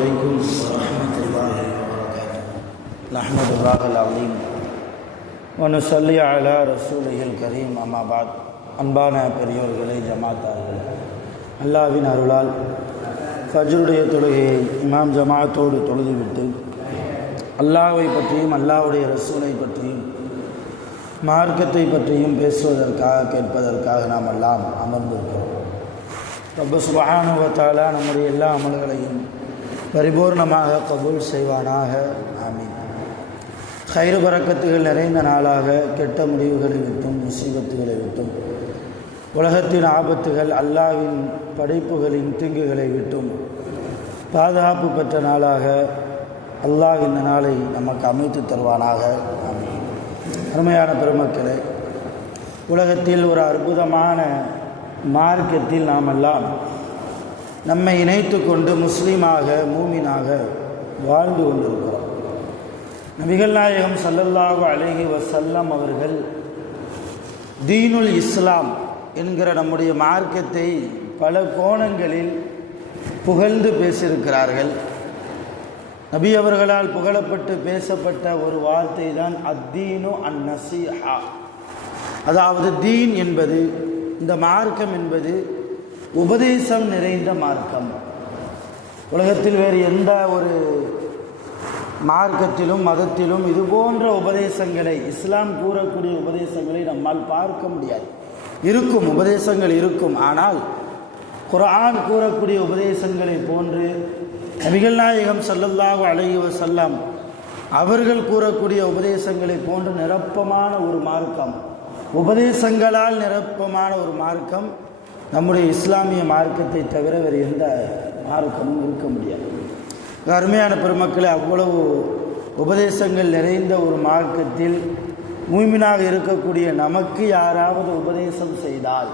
عليكم ورحمة الله وبركاته. نحمد الله العظيم ونصلي على رسوله الكريم. أما بعد. அன்பான பெரியோர்களே, ஜமாத்தார்களே, அல்லாஹ்வின் அருளால் ஃபஜ்ருடைய தொழுகையை இமாம் ஜமாத்தோடு தொழுதுவிட்டு அல்லாஹ்வை பற்றியும் அல்லாஹ்வுடைய ரசூலை பற்றியும் மார்க்கத்தை பற்றியும் பேசுவதற்காக கேட்பதற்காக நாம் எல்லாம் அமர்ந்திருக்கிறோம். ரப்பு சுப்ஹானஹு வ தஆலா நம்முடைய எல்லா அமல்களையும் பரிபூர்ணமாக கபூல் செய்வானாக. ஆமீன். கைரு பரக்கத்துகள் நிறைந்த நாளாக கெட்ட முடிவுகளை விட்டும் முசீபத்துகளை விட்டும் உலகத்தின் ஆபத்துகள் அல்லாஹ்வின் படைப்புகளின் தீங்குகளை விட்டும் பாதுகாப்பு பெற்ற நாளாக அல்லாஹ் இந்த நாளை நமக்கு அமைத்து தருவானாக. ஆமீன். அருமையான பெருமக்களே, உலகத்தில் ஒரு அற்புதமான மார்க்கத்தில் நாமெல்லாம் நம்மை இணைத்து கொண்டு முஸ்லீமாக மூமினாக வாழ்ந்து கொண்டிருக்கிறோம். நபிகள் நாயகம் ஸல்லல்லாஹு அலைஹி வஸல்லம் அவர்கள் தீனுல் இஸ்லாம் என்கிற நம்முடைய மார்க்கத்தை பல கோணங்களில் புகழ்ந்து பேசியிருக்கிறார்கள். நபி அவர்களால் புகழப்பட்டு பேசப்பட்ட ஒரு வார்த்தை தான் அத்தீனு அந்நஸீஹா. அதாவது தீன் என்பது, இந்த மார்க்கம் என்பது உபதேசம் நிறைந்த மார்க்கம். உலகத்தில் வேறு எந்த ஒரு மார்க்கத்திலும் மதத்திலும் இது போன்ற உபதேசங்களை, இஸ்லாம் கூறக்கூடிய உபதேசங்களை நம்மால் பார்க்க முடியாது. இருக்கும் உபதேசங்கள் இருக்கும், ஆனால் குர்ஆன் கூறக்கூடிய உபதேசங்களை போன்று நபிகள் நாயகம் ஸல்லல்லாஹு அலைஹி வஸல்லம் அவர்கள் கூறக்கூடிய உபதேசங்களை போன்று நிரப்பமான ஒரு மார்க்கம், உபதேசங்களால் நிரப்பமான ஒரு மார்க்கம் நம்முடைய இஸ்லாமிய மார்க்கத்தை தவிர வேறு எந்த மார்க்கமும் இருக்க முடியாது. அருமையான பெருமக்களே, அவ்வளவு உபதேசங்கள் நிறைந்த ஒரு மார்க்கத்தில் மூமினாக இருக்கக்கூடிய நமக்கு யாராவது உபதேசம் செய்தால்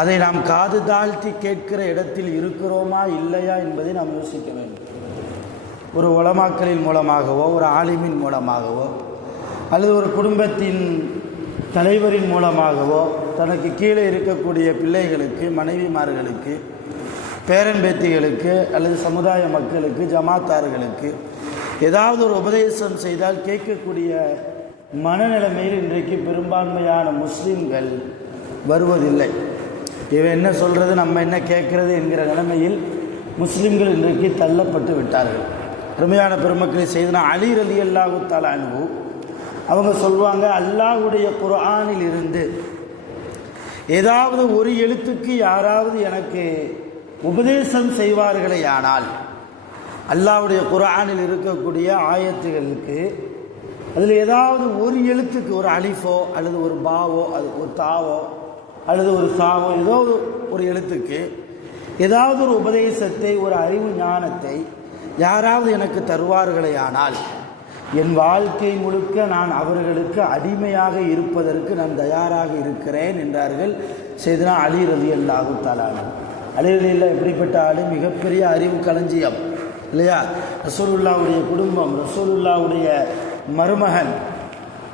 அதை நாம் காது தாழ்த்தி கேட்கிற இடத்தில் இருக்கிறோமா இல்லையா என்பதை நாம் யோசிக்க வேண்டும். ஒரு உலமாக்களின் மூலமாகவோ, ஒரு ஆலிமின் மூலமாகவோ, அல்லது ஒரு குடும்பத்தின் தலைவரின் மூலமாகவோ தனக்கு கீழே இருக்கக்கூடிய பிள்ளைகளுக்கு, மனைவிமார்களுக்கு, பேரன் பேத்திகளுக்கு அல்லது சமுதாய மக்களுக்கு, ஜமாத்தார்களுக்கு ஏதாவது ஒரு உபதேசம் செய்தால் கேட்கக்கூடிய மனநிலைமையில் இன்றைக்கு பெரும்பான்மையான முஸ்லீம்கள் வருவதில்லை. இவன் என்ன சொல்கிறது, நம்ம என்ன கேட்கறது என்கிற நிலைமையில் முஸ்லீம்கள் இன்றைக்கு தள்ளப்பட்டு விட்டார்கள். அருமையான பெருமக்களை செய்தனா அலி ரலியல்லாஹு தஆலா அன்ஹு அவங்க சொல்லுவாங்க, அல்லாஹ்வுடைய குர்ஆனில் இருந்து ஏதாவது ஒரு எழுத்துக்கு யாராவது எனக்கு உபதேசம் செய்வார்களே ஆனால், அல்லாஹ்வுடைய குர்ஆனில் இருக்கக்கூடிய ஆயத்துகளுக்கு அதில் ஏதாவது ஒரு எழுத்துக்கு, ஒரு அலிஃபோ அல்லது ஒரு பாவோ, அது ஒரு தாவோ அல்லது ஒரு சாவோ, ஏதோ ஒரு எழுத்துக்கு ஏதாவது ஒரு உபதேசத்தை, ஒரு அறிவு ஞானத்தை யாராவது எனக்கு தருவார்களே ஆனால் என் வாழ்க்கை முழுக்க நான் அவர்களுக்கு அடிமையாக இருப்பதற்கு நான் தயாராக இருக்கிறேன் என்றார்கள் செய்தனா அலி ரலியல்லாஹு தஆலா. அலி ரலியல்லாஹு எப்படிப்பட்ட ஆளு, மிகப்பெரிய அறிவு களஞ்சியம் இல்லையா? ரசூலுல்லாஹ்வுடைய குடும்பம், ரசூலுல்லாஹ்வுடைய மருமகன்,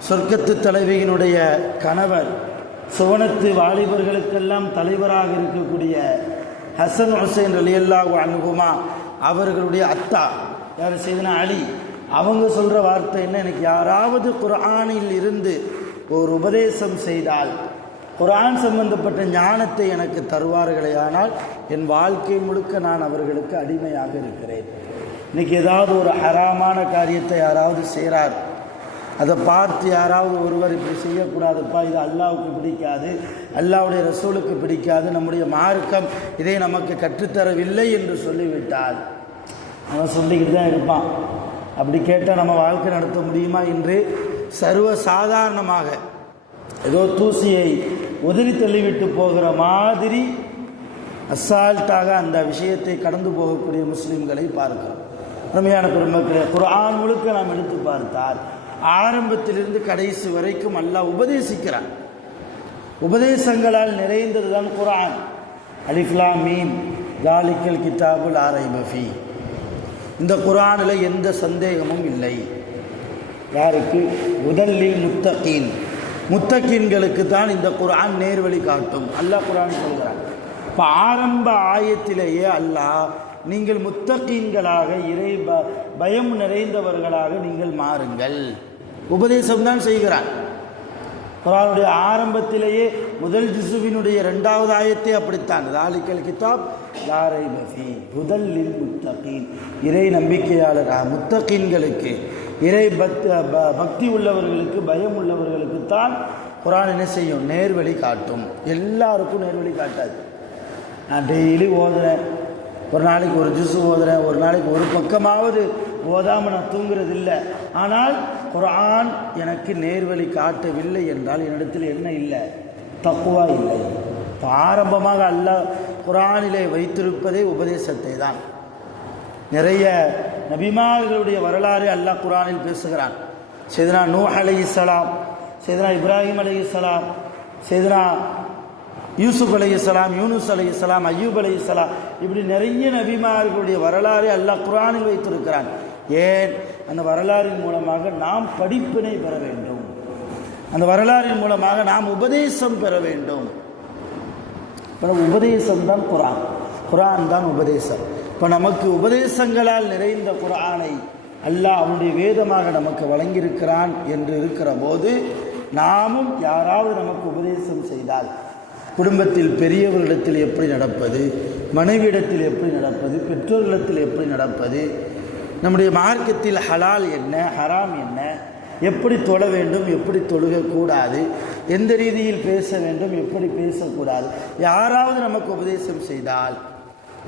சொர்க்கத்து தலைவியினுடைய கணவர், சுவனத்து வாலிபர்களுக்கெல்லாம் தலைவராக இருக்கக்கூடிய ஹசன் ஹுசைன் ரலியல்லாஹு அன்ஹுமா அவர்களுடைய அத்தா யார், செய்தனா அலி. அவங்க சொல்கிற வார்த்தை என்ன, எனக்கு யாராவது குர்ஆனில் இருந்து ஒரு உபதேசம் செய்தால், குர்ஆன் சம்பந்தப்பட்ட ஞானத்தை எனக்கு தருவார்களே ஆனால் என் வாழ்க்கை முழுக்க நான் அவர்களுக்கு அடிமையாக இருக்கிறேன். இன்றைக்கி ஏதாவது ஒரு ஹராமான காரியத்தை யாராவது செய்கிறார், அதை பார்த்து யாராவது ஒருவர் இப்படி செய்யக்கூடாதுப்பா, இது அல்லாஹ்வுக்கு பிடிக்காது, அல்லாஹ்வுடைய ரசூலுக்கு பிடிக்காது, நம்முடைய மார்க்கம் இதை நமக்கு கற்றுத்தரவில்லை என்று சொல்லிவிட்டால் அவன் சொல்லிக்கிட்டு தான் இருப்பான். அப்படி கேட்டால் நம்ம வாழ்க்கை நடத்த முடியுமா என்று சர்வ சாதாரணமாக ஏதோ தூசியை உதறி தள்ளிவிட்டு போகிற மாதிரி அசால்ட்டாக அந்த விஷயத்தை கடந்து போகக்கூடிய முஸ்லீம்களை பார்க்கிறோம். அருமையான பெருமக்களே, குர்ஆன் முழுக்க நாம் எடுத்து பார்த்தால் ஆரம்பத்திலிருந்து கடைசி வரைக்கும் அல்லாஹ் உபதேசிக்கிறான். உபதேசங்களால் நிறைந்தது தான் குர்ஆன். அலிஃப் லாம் மீம் ஸாலிகல் கிதாபு லா ரைப ஃபீ. இந்த குர்ஆனில் எந்த சந்தேகமும் இல்லை. யாருக்கு? முதலில் முத்தகீன், முத்தகீன்களுக்கு தான் இந்த குர்ஆன் நேர்வழி காட்டும். அல்லாஹ் குர்ஆன் சொல்கிறான். இப்போ ஆரம்ப ஆயத்திலேயே அல்லாஹ் நீங்கள் முத்தகீன்களாக இறை பயம் நிறைந்தவர்களாக நீங்கள் மாறுங்கள். உபதேசம் தான் செய்கிறான். குர்ஆனுடைய ஆரம்பத்திலேயே முதல் ஜுசுவினுடைய 2வது ஆயத்தை அப்படித்தான், தாலிகல் கிதாப் லா ரைப ஃபீ ஹுதல் லில் முத்தகீன், இறை நம்பிக்கையாளர் முத்தகீன்களுக்கு, இறை பக்தி உள்ளவர்களுக்கு, பயம் உள்ளவர்களுக்கு தான் குர்ஆன் என்ன செய்யும், நேர்வழி காட்டும். எல்லாருக்கும் நேர்வழி காட்டாது. நான் டெய்லி ஓதுறேன், ஒரு நாளைக்கு ஒரு ஜுசு ஓதுறேன், ஒரு நாளைக்கு ஒரு பக்கமாவது ஓதாமல் நான் தூங்குறது இல்லை. ஆனால் குர்ஆன் எனக்கு நேர்வழி காட்டவில்லை என்றால் என்னிடத்தில் என்ன இல்லை, தக்குவா இல்லை. இப்போ ஆரம்பமாக அல்லாஹ் குர்ஆனிலே வைத்திருப்பதே உபதேசத்தை தான். நிறைய நபிமார்களுடைய வரலாறு அல்லாஹ் குர்ஆனில் பேசுகிறான். சையதுனா நூஹ் அலைஹிஸ்ஸலாம், சையதுனா இப்ராஹிம் அலைஹிஸ்ஸலாம், சையதுனா யூசுப் அலைஹிஸ்ஸலாம், யூனுஸ் அலைஹிஸ்ஸலாம், அய்யூப் அலைஹிஸ்ஸலாம், இப்படி நிறைய நபிமார்களுடைய வரலாறு அல்லாஹ் குர்ஆனில் வைத்திருக்கிறான். ஏன்? அந்த வரலாறின் மூலமாக நாம் படிப்பினை பெற வேண்டும், அந்த வரலாறின் மூலமாக நாம் உபதேசம் பெற வேண்டும். இப்போ உபதேசம் தான் குர்ஆன், குர்ஆன் தான் உபதேசம். இப்போ நமக்கு உபதேசங்களால் நிறைந்த குர்ஆனை அல்லாஹ் அவனுடைய வேதமாக நமக்கு வழங்கியிருக்கிறான் என்று இருக்கிற போது, நாமும் யாராவது நமக்கு உபதேசம் செய்தால், குடும்பத்தில் பெரியவர்களிடத்தில் எப்படி நடப்பது, மனைவியிடத்தில் எப்படி நடப்பது, பெற்றோர்களிடத்தில் எப்படி நடப்பது, நம்முடைய மார்க்கத்தில் ஹலால் என்ன, ஹராம் என்ன, எப்படி தொழ வேண்டும், எப்படி தொழுகக்கூடாது, எந்த ரீதியில் பேச வேண்டும், எப்படி பேசக்கூடாது, யாராவது நமக்கு உபதேசம் செய்தால்,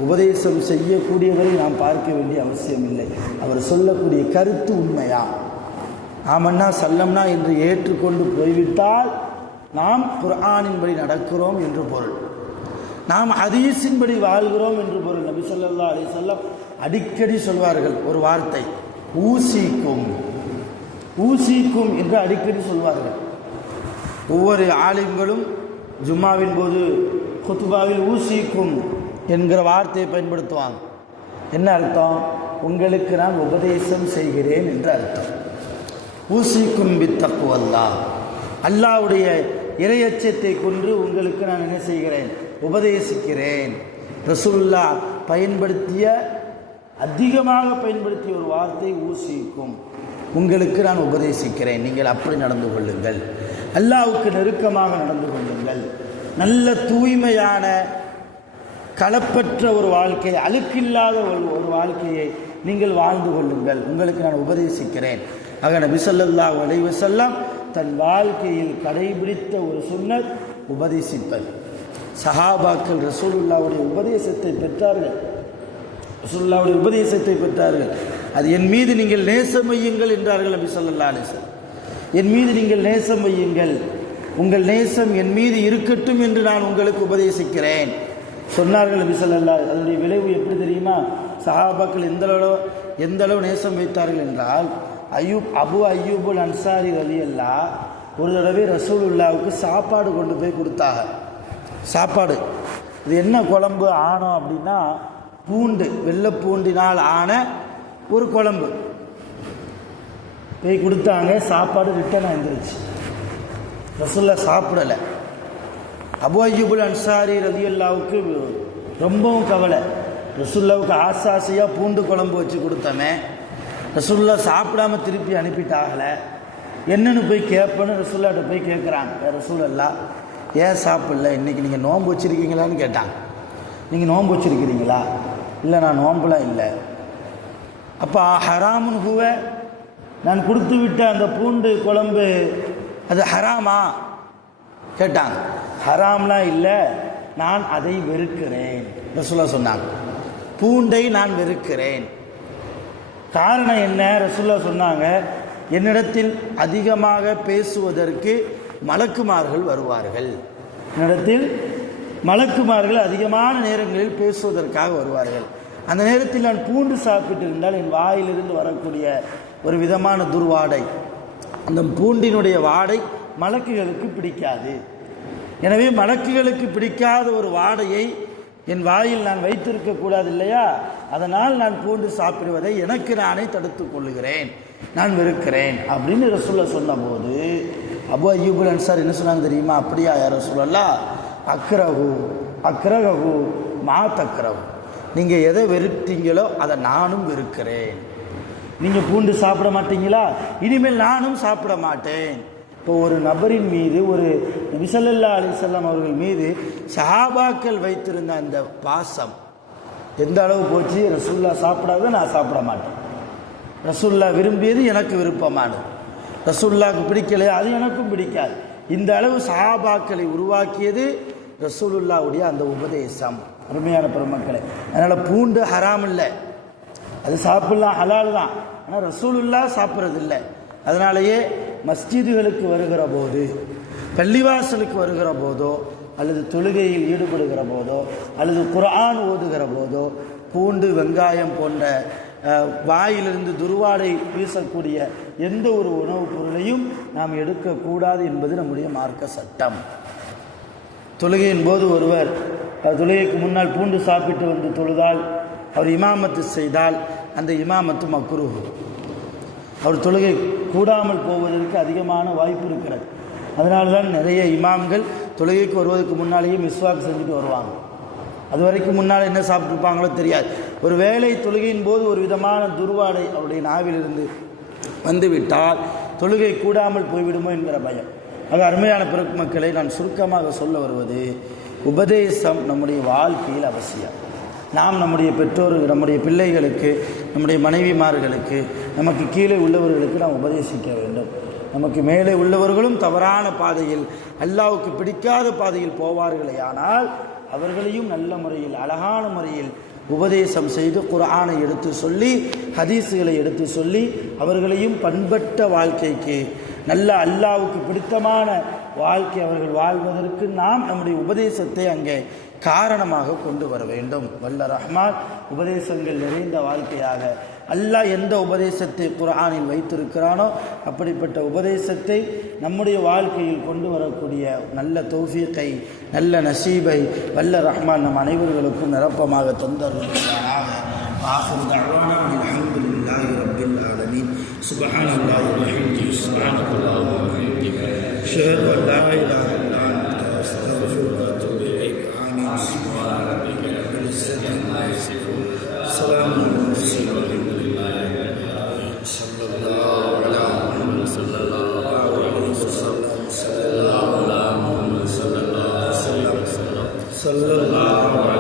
உபதேசம் செய்யக்கூடியவரை நாம் பார்க்க வேண்டிய அவசியம் இல்லை. அவர் சொல்லக்கூடிய கருத்து உண்மையா, ஆமன்னா சல்லம்னா என்று ஏற்றுக்கொண்டு போய்விட்டால் நாம் குர்ஆனின்படி நடக்கிறோம் என்று பொருள், நாம் ஹதீஸின்படி வாழ்கிறோம் என்று பொருள். நபி ஸல்லல்லாஹு அலைஹி வஸல்லம் அடிக்கடி சொல்வார்கள் ஒரு வார்த்தை, ஊசிக்கும், ஊசிக்கும் என்று அடிக்கடி சொல்வார்கள். ஒவ்வொரு ஆலிம்களும் ஜும்மாவின் போது குத்பாவில் ஊசிக்கும் என்கிற வார்த்தையை பயன்படுத்துவாங்க. என்ன அர்த்தம்? உங்களுக்கு நான் உபதேசம் செய்கிறேன் என்று அர்த்தம். ஊசிக்கும் பித்தக்வல்லாஹ், அல்லாஹ்வுடைய இறையச்சத்தை கொண்டு உங்களுக்கு நான் என்ன செய்கிறேன், உபதேசிக்கிறேன். ரசூலுல்லாஹ் பயன்படுத்திய, அதிகமாக பயன்படுத்திய ஒரு வார்த்தை ஊசிக்கும், உங்களுக்கு நான் உபதேசிக்கிறேன், நீங்கள் அப்படி நடந்து கொள்ளுங்கள், அல்லாஹ்வுக்கு நெருக்கமாக நடந்து கொள்ளுங்கள், நல்ல தூய்மையான களப்பற்ற ஒரு வாழ்க்கை, அழுக்கில்லாத ஒரு வாழ்க்கையை நீங்கள் வாழ்ந்து கொள்ளுங்கள், உங்களுக்கு நான் உபதேசிக்கிறேன். ஆக நபி ஸல்லல்லாஹு அலைஹி வஸல்லம் தன் வாழ்க்கையில் கடைபிடித்த ஒரு சுன்னத் உபதேசிப்பது. சஹாபாக்கள் ரசூலுல்லாஹ்வுடைய உபதேசத்தை பெற்றார்கள், ரசூலுல்லாஹ்வுடைய உபதேசத்தை பெற்றார்கள். அது என் மீது நீங்கள் நேசம் வையுங்கள் என்றார்கள் நபி ஸல்லல்லாஹு அலைஹி வஸல்லம். என் மீது நீங்கள் நேசம் வையுங்கள், உங்கள் நேசம் என் மீது இருக்கட்டும் என்று நான் உங்களுக்கு உபதேசிக்கிறேன் சொன்னார்கள் நபி ஸல்லல்லாஹு. அதனுடைய விளைவு எப்படி தெரியுமா? சஹாபாக்கள் எந்த அளவு நேசம் வைத்தார்கள் என்றால், அபு அய்யூபுல் அன்சாரி ரலியல்லாஹு ஒரு தடவை ரசூலுல்லாஹ்வுக்கு சாப்பாடு கொண்டு போய் கொடுத்தாங்க. சாப்பாடு இது என்ன குழம்பு ஆனோம் அப்படின்னா, பூண்டு, வெள்ளைப்பூண்டினால் ஆன ஒரு குழம்பு போய் கொடுத்தாங்க. சாப்பாடு ரிட்டர்ன் வந்துருச்சு, ரசூலுல்லாஹ் சாப்பிடலை. அபு அய்யூபுல் அன்சாரி ரலியல்லாஹுக்கு ரொம்பவும் கவலை. ரசூலுல்லாஹ்வுக்கு ஆசாசியாக பூண்டு குழம்பு வச்சு கொடுத்தோமே, ரசூலுல்லாஹ் சாப்பிடாம திருப்பி அனுப்பிட்டாகலை, என்னன்னு போய் கேட்பேன்னு ரசூலுல்லாஹ்ட்ட போய் கேட்குறாங்க. ரசூலுல்லாஹ் ஏன் சாப்பிடல, இன்றைக்கி நீங்கள் நோன்பு வச்சுருக்கீங்களான்னு கேட்டாங்க. நீங்கள் நோன்பு வச்சுருக்கிறீங்களா? இல்லை, நான் நோன்புலாம் இல்லை. அப்போ ஹராமுன் ஹுவ, நான் கொடுத்து விட்ட அந்த பூண்டு குழம்பு அது ஹராமா கேட்டாங்க. ஹராம்லாம் இல்லை, நான் அதை வெறுக்கிறேன் ரசூலுல்லாஹ் சொன்னாங்க. பூண்டை நான் வெறுக்கிறேன். காரணம் என்ன? ரசூலுல்லாஹ் சொன்னாங்க, என்னிடத்தில் அதிகமாக பேசுவதற்கு மலக்குமார்கள் வருவார்கள், என்னிடத்தில் மலக்குமார்கள் அதிகமான நேரங்களில் பேசுவதற்காக வருவார்கள். அந்த நேரத்தில் நான் பூண்டு சாப்பிட்டு இருந்தால் என் வாயிலிருந்து வரக்கூடிய ஒரு விதமான துர்வாடை, அந்த பூண்டினுடைய வாடை மலக்குகளுக்கு பிடிக்காது. எனவே மலக்குகளுக்கு பிடிக்காத ஒரு வாடையை என் வாயில் நான் வைத்திருக்கக்கூடாது இல்லையா? அதனால் நான் பூண்டு சாப்பிடுவதை எனக்கு நானே தடுத்து கொள்ளுகிறேன், நான் வெறுக்கிறேன் அப்படின்னு ரசூலுல்லாஹ் சொன்னபோது அபு அய்யூபுல் அன்சார் என்ன சொன்னாங்க தெரியுமா? அப்படியா யா ரசூலல்லாஹ், அக்ரஹு மா தக்ரஹு, நீங்கள் எதை வெறுத்தீங்களோ அதை நானும் வெறுக்கிறேன். நீங்கள் பூண்டு சாப்பிட மாட்டீங்களா, இனிமேல் நானும் சாப்பிட மாட்டேன். இப்போ ஒரு நபரின் மீது, ஒரு நபி ஸல்லல்லாஹு அலைஹி வஸல்லம் அவர்கள் மீது சஹாபாக்கள் வைத்திருந்த அந்த பாசம் எந்த அளவு போச்சு, ரசூல்லா சாப்பிடாத நான் சாப்பிட மாட்டேன், ரசூல்லா விரும்பியது எனக்கு விருப்பமானது, ரசூல்லாவுக்கு பிடிக்கலையா அது எனக்கும் பிடிக்காது. இந்த அளவு சஹாபாக்களை உருவாக்கியது ரசூலுல்லாவுடைய அந்த உபதேசம். அருமையான பெருமக்களே, அதனால் பூண்டு ஹராம் இல்லை, அது சாப்பிடலாம், ஹலால் தான். ஆனால் ரசூலுல்லா சாப்பிட்றது இல்லை. அதனாலேயே மஸ்ஜிதுகளுக்கு வருகிற போது, பள்ளிவாசலுக்கு வருகிற போதோ, அல்லது தொழுகையில் ஈடுபடுகிற போதோ, அல்லது குர்ஆன் ஓதுகிற போதோ பூண்டு வெங்காயம் போன்ற வாயிலிருந்து துர்வாடை வீசக்கூடிய எந்த ஒரு உணவுப் பொருளையும் நாம் எடுக்கக்கூடாது என்பது நம்முடைய மார்க்க சட்டம். தொழுகையின் போது ஒருவர் தொழுகைக்கு முன்னால் பூண்டு சாப்பிட்டு வந்து தொழுதால், அவர் இமாமத்து செய்தால் அந்த இமாமத்து மக்ரூஹ். அவர் தொழுகை கூடாமல் போவதற்கு அதிகமான வாய்ப்பு இருக்கிறது. அதனால தான் நிறைய இமாம்கள் தொழுகைக்கு வருவதற்கு முன்னாலேயே மிஸ்வாக் செஞ்சுட்டு வருவாங்க. அது வரைக்கும் முன்னால் என்ன சாப்பிட்ருப்பாங்களோ தெரியாது. ஒரு வேளை தொழுகையின் போது ஒரு விதமான துர்வாடை அவருடைய நாவிலிருந்து வந்துவிட்டால் தொழுகை கூடாமல் போய்விடுமோ என்கிற பயம். ஆக அருமையான பெருமக்களை, நான் சுருக்கமாக சொல்ல வருவது, உபதேசம் நம்முடைய வாழ்க்கையில் அவசியம். நாம் நம்முடைய பெற்றோர்கள், நம்முடைய பிள்ளைகளுக்கு, நம்முடைய மனைவிமார்களுக்கு, நமக்கு கீழே உள்ளவர்களுக்கு நாம் உபதேசிக்க வேண்டும். நமக்கு மேலே உள்ளவர்களும் தவறான பாதையில், அல்லாஹ்வுக்கு பிடிக்காத பாதையில் போவார்களே ஆனால் அவர்களையும் நல்ல முறையில், அழகான முறையில் உபதேசம் செய்து குர்ஆனை எடுத்து சொல்லி, ஹதீஸுகளை எடுத்து சொல்லி, அவர்களையும் பண்பட்ட வாழ்க்கைக்கு, நல்ல அல்லாஹ்வுக்கு பிடித்தமான வாழ்க்கை அவர்கள் வாழ்வதற்கு நாம் நம்முடைய உபதேசத்தை அங்கே காரணமாக கொண்டு வர வேண்டும். வல்ல ரஹ்மான் உபதேசங்கள் நிறைந்த வாழ்க்கையாக அல்லாஹ் எந்த உபதேசத்தை குர்ஆனில் வைத்திருக்கிறானோ அப்படிப்பட்ட உபதேசத்தை நம்முடைய வாழ்க்கையில் கொண்டு வரக்கூடிய நல்ல தௌஃபீகை, நல்ல நசீபை வல்ல ரஹ்மான் நம் அனைவர்களுக்கும் நிரப்பமாக தந்தருள்வானாக. ஆகிரு தஅவானா அல்ஹம்துலில்லாஹி ரப்பில் ஆலமீன். சுப்ஹானல்லாஹி வ பிஹம்திஹி, சுப்ஹானல்லாஹி வ பிஹம்திஹி, அஷ்ஹது அன் லா இலாஹா இல்லா அன்த, அஸ்தக்ஃபிருக வ அத்தூபு இலைக். ஆமீன். சுப்ஹான ரப்பிக ரப்பில் இஸ்ஸத்தி அம்மா யசிஃபூன், ஸலாமுன் அலல் முர்ஸலீன், வல்ஹம்துலில்லாஹி ரப்பில் ஆலமீன். ஸல்லல்லாஹு அலா முஹம்மத் ஸல்லல்லாஹு அலைஹி வஸல்லம், ஸல்லல்லாஹு அலா முஹம்மத் ஸல்லல்லாஹு அலைஹி வஸல்லம், ஸல்லல்லாஹு